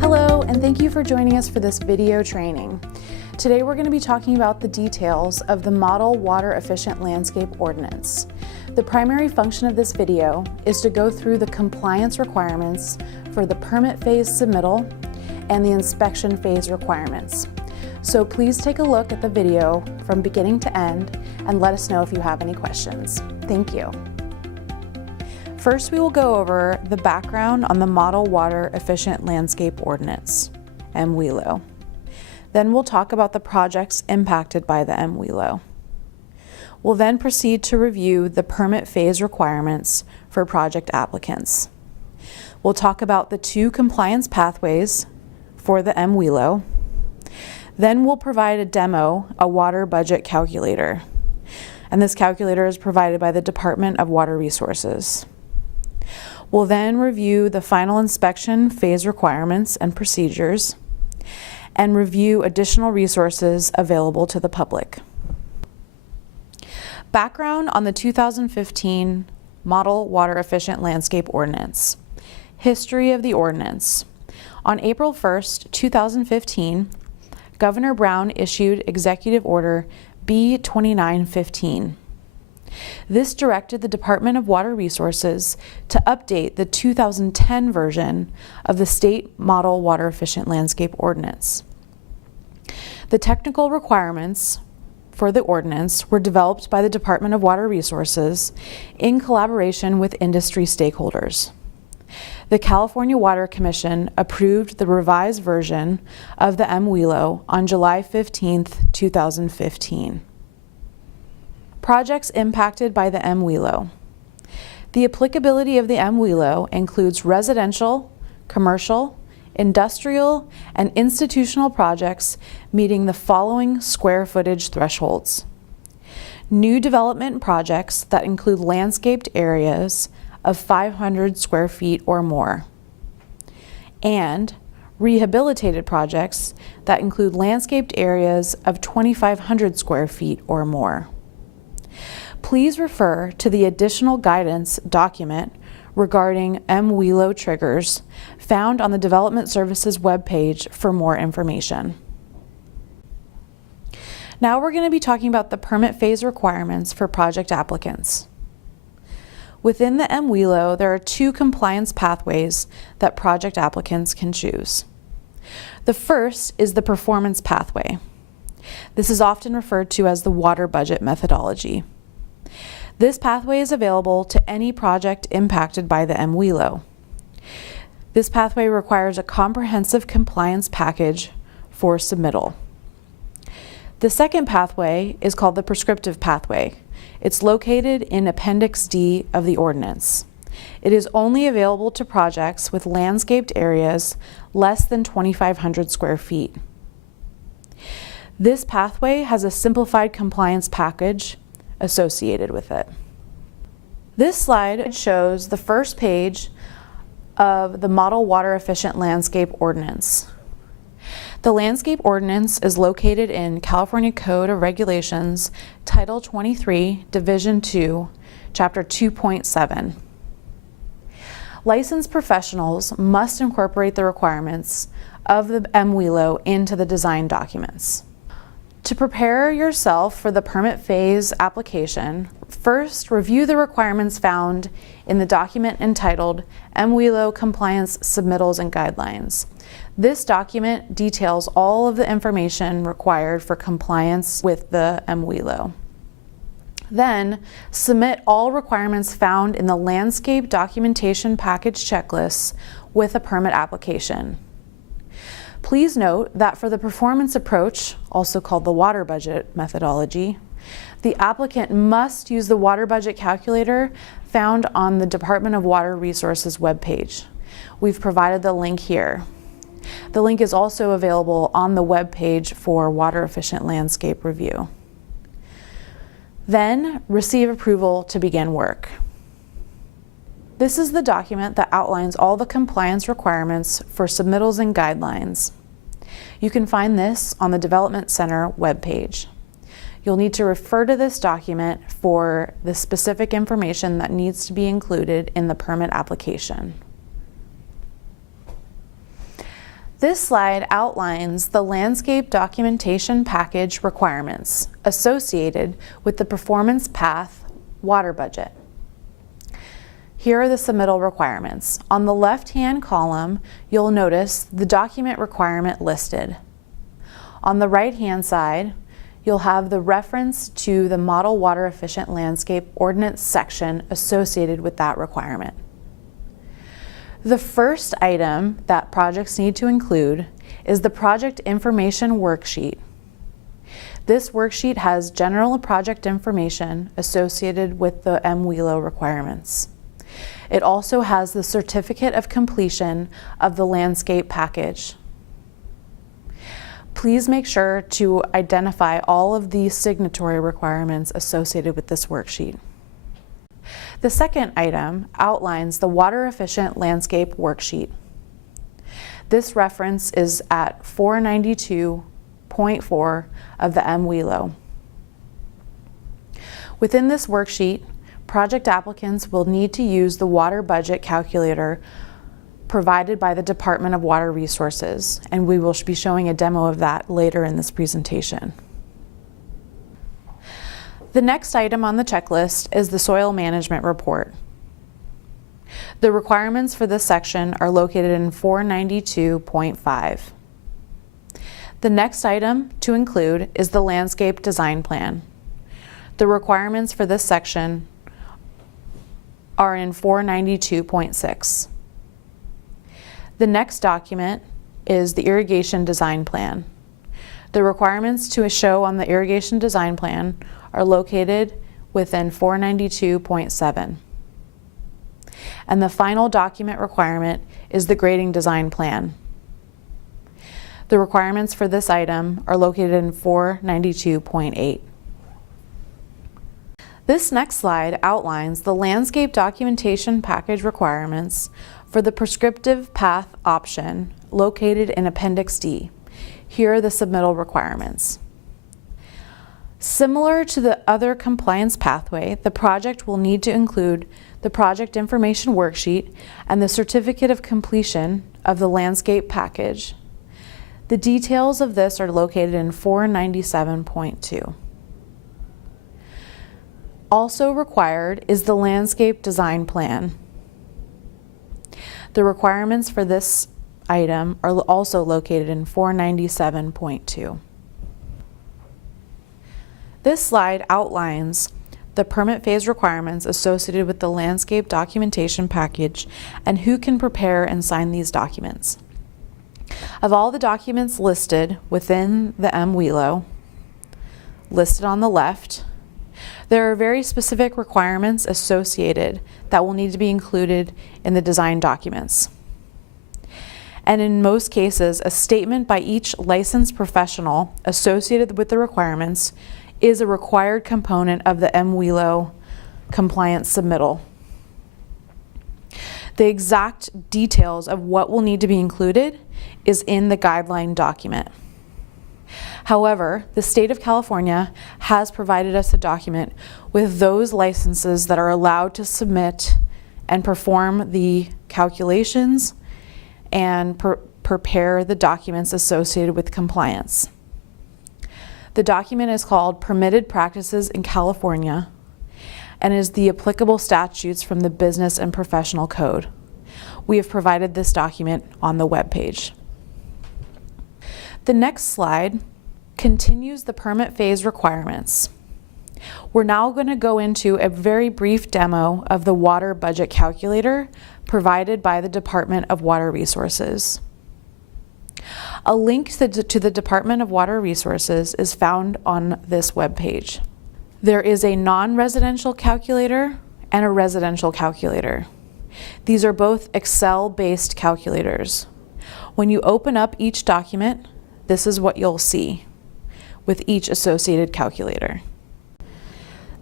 Hello, and thank you for joining us for this video training. Today we're going to be talking about the details of the Model Water Efficient Landscape Ordinance. The primary function of this video is to go through the compliance requirements for the permit phase submittal and the inspection phase requirements. So please take a look at the video from beginning to end and let us know if you have any questions. Thank you. First, we will go over the background on the Model Water Efficient Landscape Ordinance, MWELO. Then we'll talk about the projects impacted by the MWELO. We'll then proceed to review the permit phase requirements for project applicants. We'll talk about the two compliance pathways for the MWELO. Then we'll provide a demo, a water budget calculator. And this calculator is provided by the Department of Water Resources. We'll then review the final inspection phase requirements and procedures, and review additional resources available to the public. Background on the 2015 Model Water Efficient Landscape Ordinance. History of the ordinance. On April 1st, 2015, Governor Brown issued Executive Order B-2915. This directed the Department of Water Resources to update the 2010 version of the State Model Water Efficient Landscape Ordinance. The technical requirements for the ordinance were developed by the Department of Water Resources in collaboration with industry stakeholders. The California Water Commission approved the revised version of the MWELO on July 15th, 2015. Projects impacted by the MWELO. The applicability of the MWELO includes residential, commercial, industrial, and institutional projects meeting the following square footage thresholds. New development projects that include landscaped areas of 500 square feet or more, and rehabilitated projects that include landscaped areas of 2,500 square feet or more. Please refer to the additional guidance document regarding MWELO triggers found on the Development Services webpage for more information. Now we're going to be talking about the permit phase requirements for project applicants. Within the MWELO, there are two compliance pathways that project applicants can choose. The first is the performance pathway. This is often referred to as the water budget methodology. This pathway is available to any project impacted by the MWELO. This pathway requires a comprehensive compliance package for submittal. The second pathway is called the prescriptive pathway. It's located in Appendix D of the ordinance. It is only available to projects with landscaped areas less than 2,500 square feet. This pathway has a simplified compliance package associated with it. This slide shows the first page of the Model Water Efficient Landscape Ordinance. The Landscape Ordinance is located in California Code of Regulations, Title 23, Division 2, Chapter 2.7. Licensed professionals must incorporate the requirements of the MWELO into the design documents. To prepare yourself for the permit phase application, first review the requirements found in the document entitled MWELO Compliance Submittals and Guidelines. This document details all of the information required for compliance with the MWELO. Then, submit all requirements found in the landscape documentation package checklists with a permit application. Please note that for the performance approach, also called the water budget methodology, the applicant must use the water budget calculator found on the Department of Water Resources webpage. We've provided the link here. The link is also available on the webpage for Water Efficient Landscape Review. Then, receive approval to begin work. This is the document that outlines all the compliance requirements for submittals and guidelines. You can find this on the Development Center webpage. You'll need to refer to this document for the specific information that needs to be included in the permit application. This slide outlines the landscape documentation package requirements associated with the Performance Path water budget. Here are the submittal requirements. On the left-hand column, you'll notice the document requirement listed. On the right-hand side, you'll have the reference to the Model Water Efficient Landscape Ordinance section associated with that requirement. The first item that projects need to include is the Project Information Worksheet. This worksheet has general project information associated with the MWELO requirements. It also has the certificate of completion of the landscape package. Please make sure to identify all of the signatory requirements associated with this worksheet. The second item outlines the Water Efficient Landscape Worksheet. This reference is at 492.4 of the MWELO. Within this worksheet, project applicants will need to use the water budget calculator provided by the Department of Water Resources, and we will be showing a demo of that later in this presentation. The next item on the checklist is the Soil Management Report. The requirements for this section are located in 492.5. The next item to include is the Landscape Design Plan. The requirements for this section are in 492.6. The next document is the Irrigation Design Plan. The requirements to show on the Irrigation Design Plan are located within 492.7. And the final document requirement is the Grading Design Plan. The requirements for this item are located in 492.8. This next slide outlines the landscape documentation package requirements for the prescriptive path option located in Appendix D. Here are the submittal requirements. Similar to the other compliance pathway, the project will need to include the Project Information Worksheet and the Certificate of Completion of the landscape package. The details of this are located in 497.2. Also required is the Landscape Design Plan. The requirements for this item are also located in 497.2. This slide outlines the permit phase requirements associated with the landscape documentation package and who can prepare and sign these documents. Of all the documents listed within the MWELO, listed on the left, there are very specific requirements associated that will need to be included in the design documents. And in most cases, a statement by each licensed professional associated with the requirements is a required component of the MWELO compliance submittal. The exact details of what will need to be included is in the guideline document. However, the state of California has provided us a document with those licenses that are allowed to submit and perform the calculations and prepare the documents associated with compliance. The document is called Permitted Practices in California and is the applicable statutes from the Business and Professional Code. We have provided this document on the webpage. The next slide continues the permit phase requirements. We're now going to go into a very brief demo of the water budget calculator provided by the Department of Water Resources. A link to the Department of Water Resources is found on this webpage. There is a non-residential calculator and a residential calculator. These are both Excel-based calculators. When you open up each document, this is what you'll see with each associated calculator.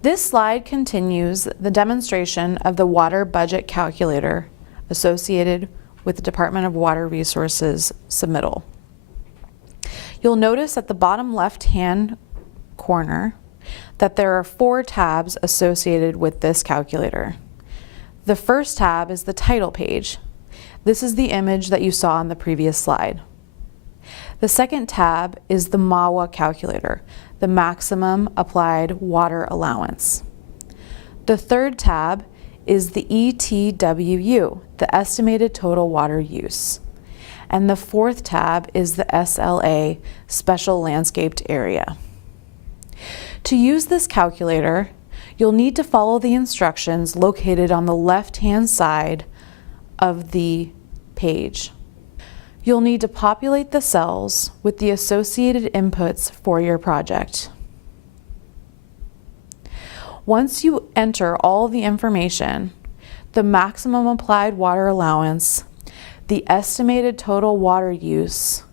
This slide continues the demonstration of the water budget calculator associated with the Department of Water Resources submittal. You'll notice at the bottom left-hand corner that there are 4 tabs associated with this calculator. The first tab is the title page. This is the image that you saw on the previous slide. The second tab is the MAWA calculator, the maximum applied water allowance. The third tab is the ETWU, the estimated total water use. And the fourth tab is the SLA, special landscaped area. To use this calculator, you'll need to follow the instructions located on the left-hand side of the page. You'll need to populate the cells with the associated inputs for your project. Once you enter all the information, the maximum applied water allowance, the estimated total water use,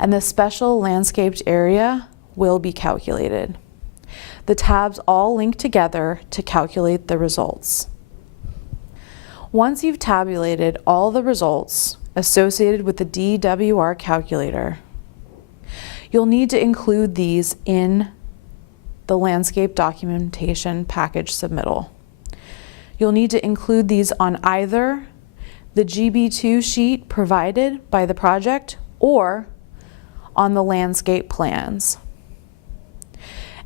and the special landscaped area will be calculated. The tabs all link together to calculate the results. Once you've tabulated all the results associated with the DWR calculator, you'll need to include these in the landscape documentation package submittal. You'll need to include these on either the GB2 sheet provided by the project or on the landscape plans.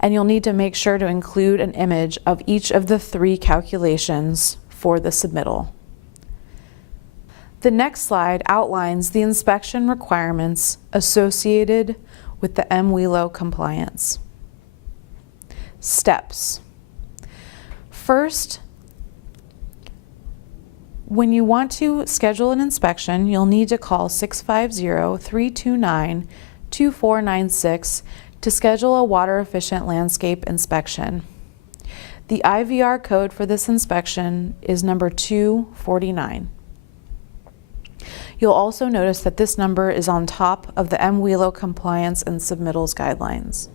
And you'll need to make sure to include an image of each of the 3 calculations for the submittal. The next slide outlines the inspection requirements associated with the MWELO compliance. Steps. First, when you want to schedule an inspection, you'll need to call 650-329-2496 to schedule a water-efficient landscape inspection. The IVR code for this inspection is number 249. You'll also notice that this number is on top of the MWELO compliance and submittals guidelines.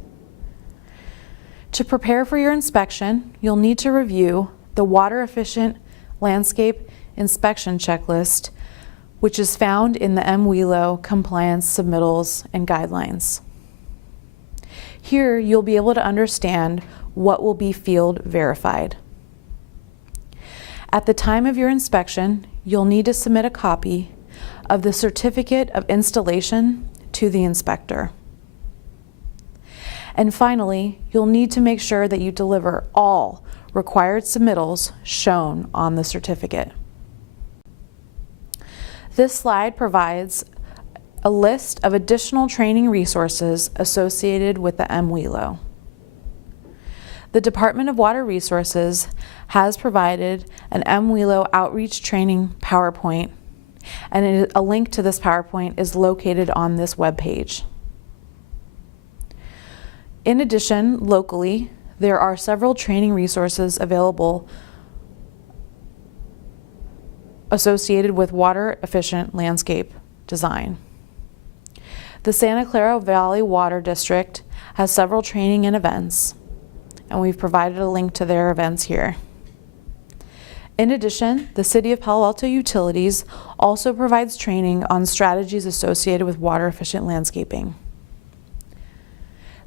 To prepare for your inspection, you'll need to review the water-efficient landscape inspection checklist, which is found in the MWELO compliance submittals and guidelines. Here, you'll be able to understand what will be field verified. At the time of your inspection, you'll need to submit a copy of the certificate of installation to the inspector. And finally, you'll need to make sure that you deliver all required submittals shown on the certificate. This slide provides a list of additional training resources associated with the MWELO. The Department of Water Resources has provided an MWELO outreach training PowerPoint, and a link to this PowerPoint is located on this webpage. In addition, locally, there are several training resources available associated with water-efficient landscape design. The Santa Clara Valley Water District has several training and events, and we've provided a link to their events here. In addition, the City of Palo Alto Utilities also provides training on strategies associated with water-efficient landscaping.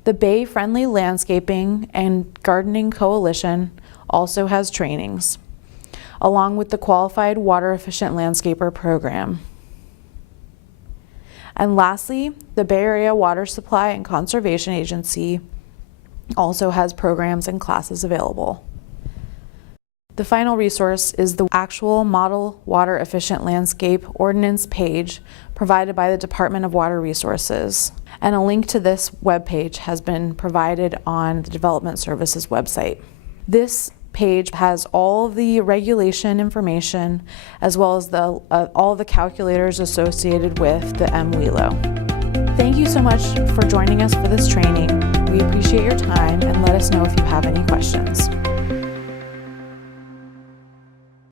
The Bay Friendly Landscaping and Gardening Coalition also has trainings, along with the Qualified Water Efficient Landscaper Program. And lastly, the Bay Area Water Supply and Conservation Agency also has programs and classes available. The final resource is the actual Model Water Efficient Landscape Ordinance page provided by the Department of Water Resources. And a link to this webpage has been provided on the Development Services website. This page has all the regulation information as well as all the calculators associated with the MWELO. Thank you so much for joining us for this training. We appreciate your time, and let us know if you have any questions.